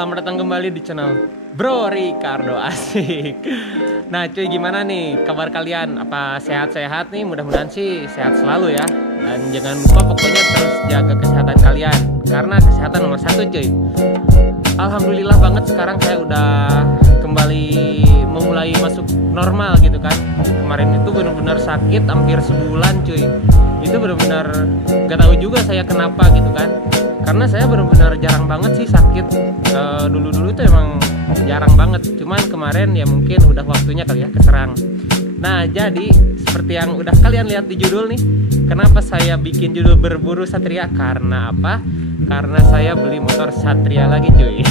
Selamat datang kembali di channel Bro Ricardo, asik. Nah cuy, gimana nih kabar kalian? Apa sehat-sehat nih? Mudah-mudahan sih sehat selalu ya. Dan jangan lupa pokoknya terus jaga kesehatan kalian, karena kesehatan nomor satu cuy. Alhamdulillah banget sekarang saya udah kembali memulai masuk normal gitu kan. Kemarin itu benar-benar sakit hampir sebulan cuy. Itu benar-benar gak tahu juga saya kenapa gitu kan. Karena saya benar-benar jarang banget sih sakit. Dulu-dulu itu emang jarang banget. Cuman kemarin ya mungkin udah waktunya kali ya keserang. Nah jadi seperti yang udah kalian lihat di judul nih, kenapa saya bikin judul Berburu Satria? Karena apa? Karena saya beli motor Satria lagi cuy.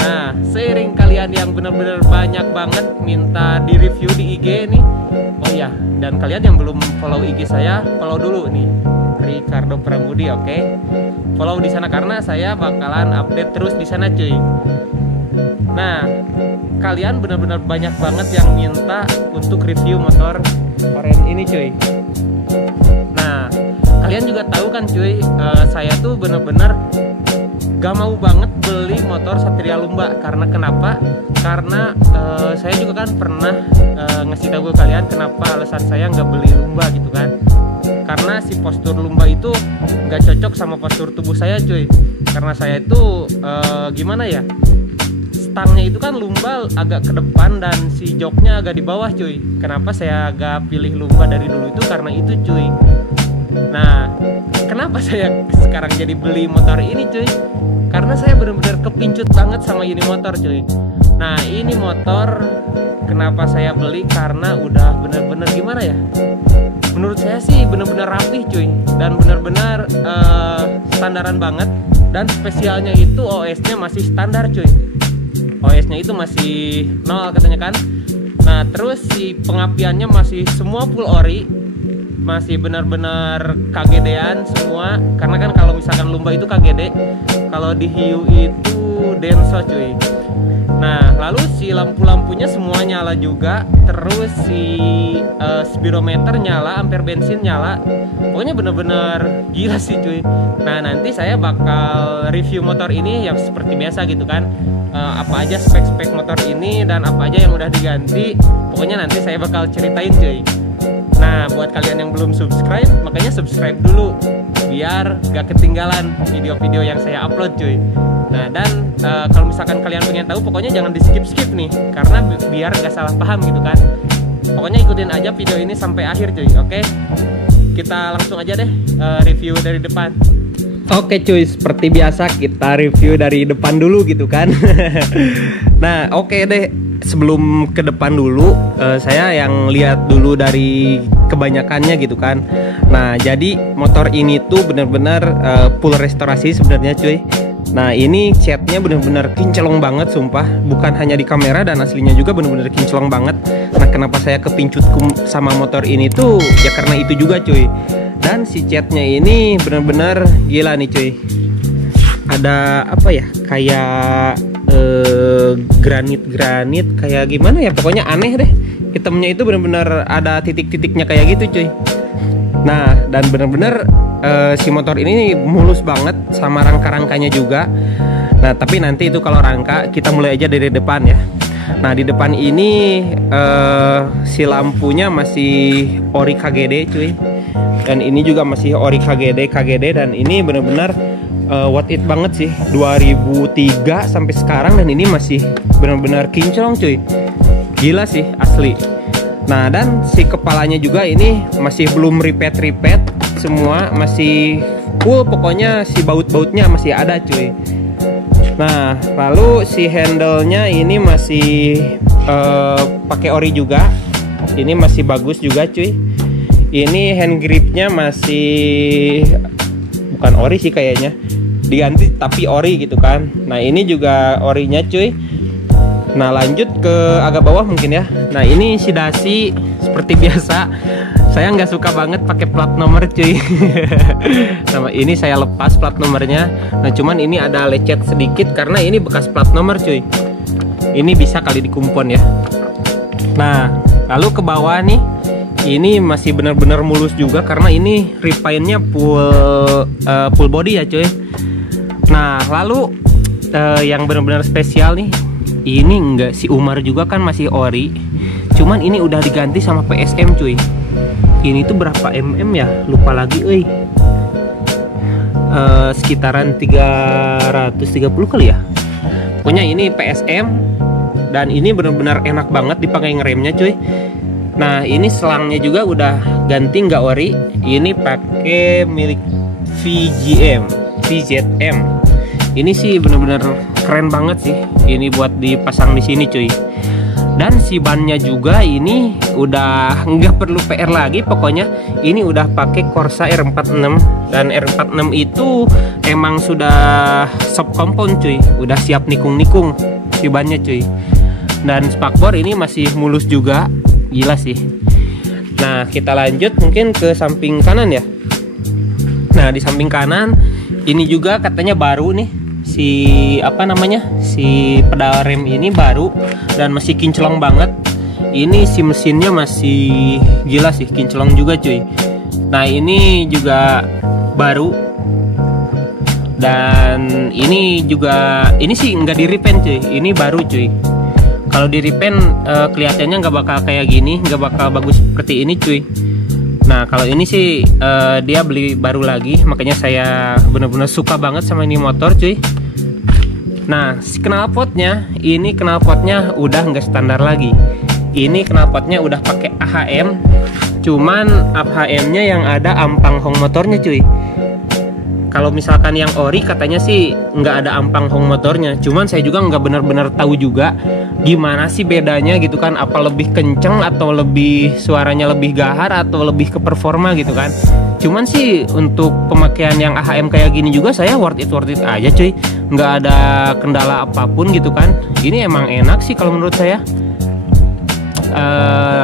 Nah seiring kalian yang benar-benar banyak banget minta di review di IG nih. Oh ya, dan kalian yang belum follow IG saya, follow dulu nih, Ricardo Prambudi, oke? Follow di sana karena saya bakalan update terus di sana cuy. Nah, kalian benar-benar banyak banget yang minta untuk review motor keren ini cuy. Nah, kalian juga tahu kan cuy, saya tuh benar-benar gak mau banget beli motor Satria Lumba. Karena kenapa? Karena saya juga kan pernah ngasih tahu ke kalian kenapa alasan saya nggak beli Lumba gitu kan. Karena si postur Lumba itu nggak cocok sama postur tubuh saya cuy. Karena saya itu gimana ya, stangnya itu kan Lumba agak ke depan dan si joknya agak di bawah cuy. Kenapa saya agak pilih Lumba dari dulu itu karena itu cuy. Nah kenapa saya sekarang jadi beli motor ini cuy? Karena saya benar-benar kepincut banget sama ini motor cuy. Nah ini motor kenapa saya beli, karena udah bener-bener gimana ya, menurut saya sih bener-bener rapih cuy. Dan bener-bener standaran banget. Dan spesialnya itu OS-nya masih standar cuy. OS-nya itu masih 0 katanya kan. Nah terus si pengapiannya masih semua full ori, masih benar-benar KGD-an semua. Karena kan kalau misalkan Lumba itu KGD, kalau di Hiu itu Denso cuy. Nah lalu si lampu-lampunya semua nyala juga. Terus si speedometer nyala, ampere bensin nyala. Pokoknya bener-bener gila sih cuy. Nah nanti saya bakal review motor ini ya seperti biasa gitu kan. Apa aja spek-spek motor ini dan apa aja yang udah diganti. Pokoknya nanti saya bakal ceritain cuy. Nah buat kalian yang belum subscribe, makanya subscribe dulu biar gak ketinggalan video-video yang saya upload cuy. Nah dan kalau misalkan kalian pengen tahu, pokoknya jangan di skip-skip nih, karena biar gak salah paham gitu kan. Pokoknya ikutin aja video ini sampai akhir cuy, oke? Kita langsung aja deh review dari depan. Oke cuy, seperti biasa kita review dari depan dulu gitu kan. Nah oke deh, sebelum ke depan dulu, saya yang lihat dulu dari kebanyakannya gitu kan. Nah jadi motor ini tuh benar-benar full restorasi sebenarnya cuy. Nah ini catnya benar-benar kinclong banget sumpah. Bukan hanya di kamera dan aslinya juga benar-benar kinclong banget. Nah kenapa saya kepincut sama motor ini tuh ya karena itu juga cuy. Dan si catnya ini benar-benar gila nih cuy. Ada apa ya, kayak granit kayak gimana ya, pokoknya aneh deh. Hitamnya itu benar-benar ada titik-titiknya kayak gitu cuy. Nah dan benar-benar si motor ini mulus banget sama rangka-rangkanya juga. Nah tapi nanti itu kalau rangka, kita mulai aja dari depan ya. Nah di depan ini si lampunya masih ori KGD cuy. Dan ini juga masih ori KGD dan ini benar-benar worth it banget sih. 2003 sampai sekarang dan ini masih benar-benar kinclong cuy. Gila sih asli. Nah dan si kepalanya juga ini masih belum ripet semua, masih full. Pokoknya si baut-bautnya masih ada cuy. Nah lalu si handle-nya ini masih pakai ori juga. Ini masih bagus juga cuy. Ini hand gripnya masih bukan ori sih kayaknya, diganti tapi ori gitu kan. Nah ini juga orinya cuy. Nah lanjut ke agak bawah mungkin ya. Nah ini si dasi seperti biasa. Saya nggak suka banget pakai plat nomor cuy. Sama ini saya lepas plat nomornya. Nah cuman ini ada lecet sedikit karena ini bekas plat nomor cuy. Ini bisa kali dikumpon ya. Nah lalu ke bawah nih, ini masih benar-benar mulus juga karena ini repaintnya full body ya cuy. Nah lalu yang benar-benar spesial nih, ini enggak, si Umar juga kan masih ori, cuman ini udah diganti sama PSM cuy. Ini tuh berapa mm ya, lupa lagi euy. Sekitaran 330 kali ya. Pokoknya ini PSM, dan ini benar-benar enak banget dipakai ngeremnya cuy. Nah ini selangnya juga udah ganti, nggak ori. Ini pakai milik VZM. Ini sih benar-benar keren banget sih. Ini buat dipasang di sini cuy. Dan si bannya juga ini udah nggak perlu PR lagi. Pokoknya ini udah pakai Corsa R46, dan R46 itu emang sudah soft compound cuy, udah siap nikung-nikung si bannya cuy. Dan spakbor ini masih mulus juga, gila sih. Nah kita lanjut mungkin ke samping kanan ya. Nah di samping kanan ini juga katanya baru nih, si apa namanya, si pedal rem ini baru dan masih kinclong banget. Ini si mesinnya masih gila sih, kinclong juga cuy. Nah ini juga baru, dan ini juga, ini sih nggak di repaint cuy, ini baru cuy. Kalau di repaint kelihatannya nggak bakal kayak gini, nggak bakal bagus seperti ini cuy. Nah kalau ini sih dia beli baru lagi, makanya saya benar-benar suka banget sama ini motor cuy. Nah si knalpotnya, ini knalpotnya udah nggak standar lagi. Ini knalpotnya udah pakai AHM, cuman AHM-nya yang ada ampang hong motornya cuy. Kalau misalkan yang ori katanya sih nggak ada ampang hong motornya, cuman saya juga nggak benar-benar tahu juga gimana sih bedanya gitu kan, apa lebih kenceng atau lebih suaranya lebih gahar atau lebih ke performa gitu kan. Cuman sih untuk pemakaian yang AHM kayak gini juga saya worth it aja cuy, nggak ada kendala apapun gitu kan. Ini emang enak sih kalau menurut saya.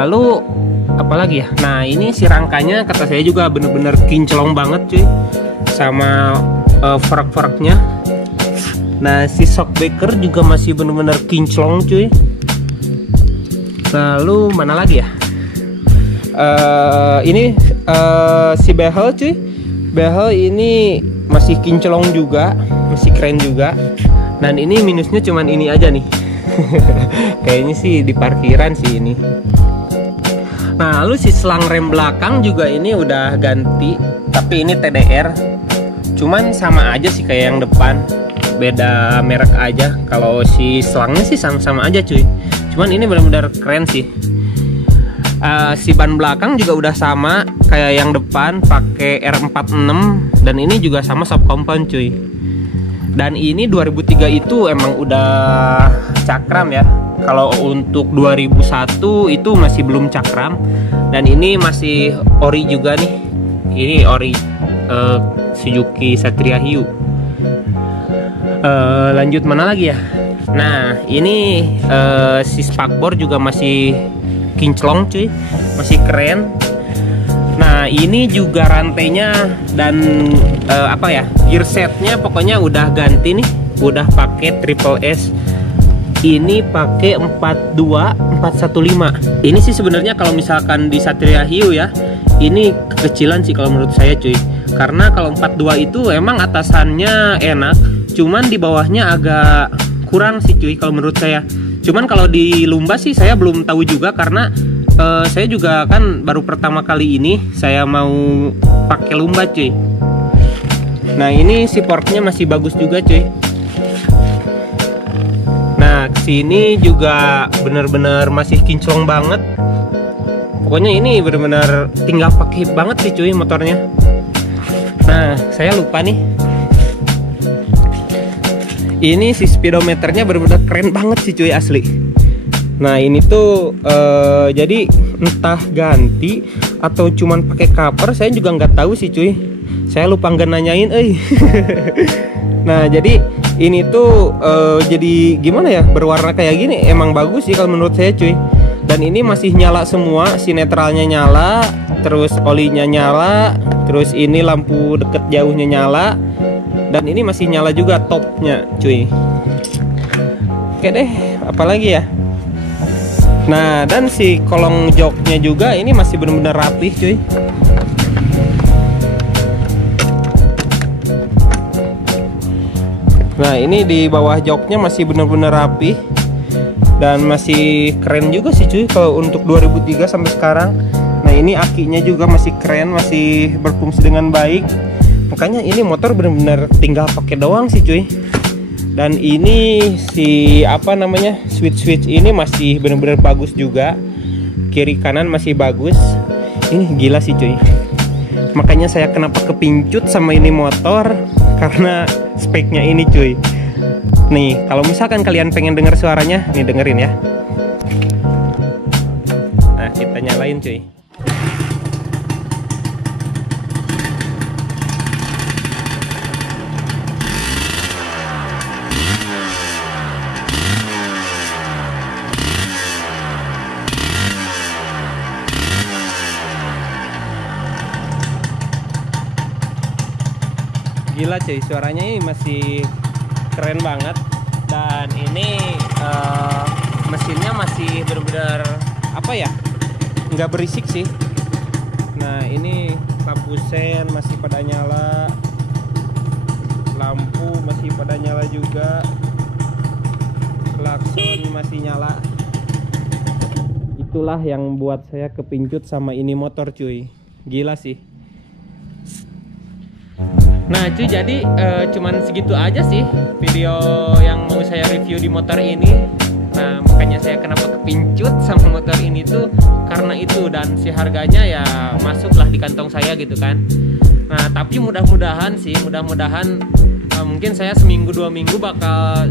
Lalu apalagi ya, nah ini si rangkanya kata saya juga bener-bener kinclong banget cuy, sama fork-forknya. Nah si shockbreaker juga masih bener-bener kinclong cuy. Lalu mana lagi ya, ini si behel cuy, behel ini masih kinclong juga, masih keren juga. Dan ini minusnya cuman ini aja nih. Kayaknya sih di parkiran sih ini. Nah lalu si selang rem belakang juga ini udah ganti, tapi ini TDR, cuman sama aja sih kayak yang depan, beda merek aja. Kalau si selangnya sih sama-sama aja cuy, cuman ini benar-benar keren sih. Si ban belakang juga udah sama kayak yang depan, pakai R46, dan ini juga sama soft compound cuy. Dan ini 2003 itu emang udah cakram ya. Kalau untuk 2001 itu masih belum cakram, dan ini masih ori juga nih. Ini ori Suzuki Satria Hiu. Lanjut mana lagi ya? Nah ini si spakbor juga masih kinclong cuy, masih keren. Nah ini juga rantainya dan apa ya, gear setnya pokoknya udah ganti nih, udah pakai triple S. Ini pakai 42415. Ini sih sebenarnya kalau misalkan di Satria Hiu ya, ini kekecilan sih kalau menurut saya cuy. Karena kalau 42 itu emang atasannya enak, cuman di bawahnya agak kurang sih cuy kalau menurut saya. Cuman kalau di Lumba sih saya belum tahu juga, karena saya juga kan baru pertama kali ini saya mau pakai Lumba cuy. Nah ini si portnya masih bagus juga cuy. Nah kesini juga bener-bener masih kinclong banget. Pokoknya ini bener-bener tinggal pakai banget sih cuy motornya. Nah saya lupa nih, ini si speedometernya bener-bener keren banget sih cuy, asli. Nah ini tuh jadi entah ganti atau cuman pakai cover, saya juga nggak tahu sih cuy. Saya lupa nggak nanyain, Nah jadi ini tuh jadi gimana ya, berwarna kayak gini emang bagus sih kalau menurut saya cuy. Dan ini masih nyala semua, si netralnya nyala, terus olinya nyala, terus ini lampu deket jauhnya nyala, dan ini masih nyala juga topnya cuy. Oke deh, apalagi ya. Nah dan si kolong joknya juga ini masih bener-bener rapih cuy. Nah ini di bawah joknya masih bener-bener rapi dan masih keren juga sih cuy kalau untuk 2003 sampai sekarang. Nah ini akinya juga masih keren, masih berfungsi dengan baik. Makanya ini motor bener-bener tinggal pakai doang sih cuy. Dan ini si apa namanya switch ini masih bener-bener bagus juga. Kiri kanan masih bagus. Ini gila sih cuy. Makanya saya kenapa kepincut sama ini motor, karena speknya ini cuy. Nih kalau misalkan kalian pengen denger suaranya, nih dengerin ya. Nah kita nyalain cuy. Gila cuy, suaranya ini masih keren banget. Dan ini mesinnya masih benar-benar apa ya, nggak berisik sih. Nah ini lampu sen masih pada nyala, lampu masih pada nyala juga, klakson masih nyala. Itulah yang buat saya kepincut sama ini motor cuy. Gila sih. Nah cuy, jadi cuman segitu aja sih video yang mau saya review di motor ini. Nah makanya saya kenapa kepincut sama motor ini tuh karena itu, dan si harganya ya masuklah di kantong saya gitu kan. Nah tapi mudah-mudahan mungkin saya seminggu 2 minggu bakal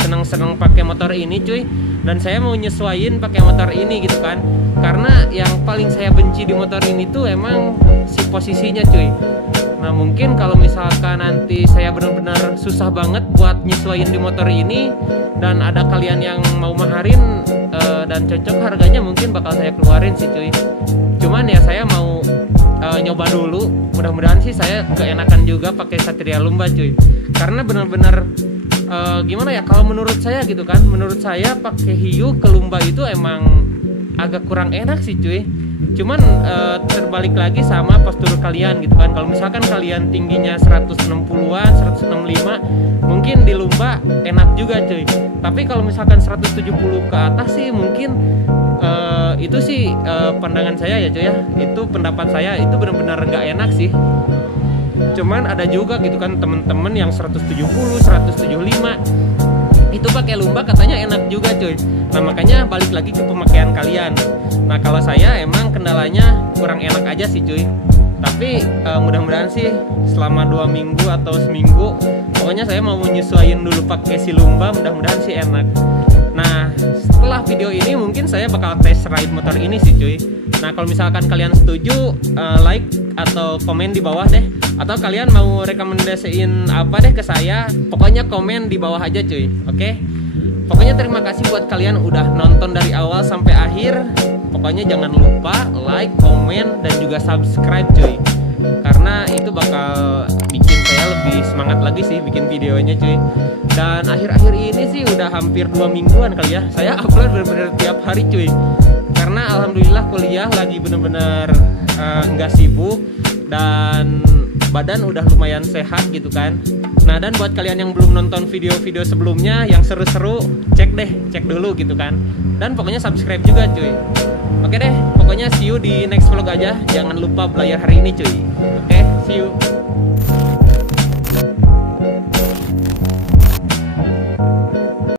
seneng-seneng pakai motor ini cuy. Dan saya mau nyesuaiin pakai motor ini gitu kan. Karena yang paling saya benci di motor ini tuh emang si posisinya cuy. Nah mungkin kalau misalkan nanti saya benar-benar susah banget buat nyesuaiin di motor ini, dan ada kalian yang mau maharin dan cocok harganya, mungkin bakal saya keluarin sih cuy. Cuman ya saya mau nyoba dulu, mudah-mudahan sih saya keenakan juga pakai Satria Lumba cuy. Karena benar-benar gimana ya, kalau menurut saya gitu kan, menurut saya pakai hiu ke Lumba itu emang agak kurang enak sih cuy. Cuman terbalik lagi sama postur kalian gitu kan. Kalau misalkan kalian tingginya 160-an, 165, mungkin di Lumba enak juga cuy. Tapi kalau misalkan 170 ke atas sih mungkin itu sih pandangan saya ya cuy ya. Itu pendapat saya, itu benar-benar nggak enak sih. Cuman ada juga gitu kan temen-temen yang 170, 175 itu pakai Lumba katanya enak juga cuy. Nah makanya balik lagi ke pemakaian kalian. Nah kalau saya emang kendalanya kurang enak aja sih cuy. Tapi mudah-mudahan sih selama 2 minggu atau seminggu, pokoknya saya mau menyesuaikan dulu pakai si Lumba, mudah-mudahan sih enak. Nah setelah video ini mungkin saya bakal test ride motor ini sih cuy. Nah kalau misalkan kalian setuju, like atau komen di bawah deh. Atau kalian mau rekomendasiin apa deh ke saya, pokoknya komen di bawah aja cuy. Oke? Pokoknya terima kasih buat kalian udah nonton dari awal sampai akhir. Pokoknya jangan lupa like, komen, dan juga subscribe cuy. Karena itu bakal bikin saya lebih semangat lagi sih bikin videonya cuy. Dan akhir-akhir ini sih udah hampir 2 mingguan kali ya saya upload bener-bener tiap hari cuy. Karena alhamdulillah kuliah lagi bener-bener nggak sibuk, dan badan udah lumayan sehat gitu kan. Nah dan buat kalian yang belum nonton video-video sebelumnya yang seru-seru, cek dulu gitu kan. Dan pokoknya subscribe juga cuy. Oke deh, pokoknya see you di next vlog aja. Jangan lupa belayar hari ini cuy. Oke, see you.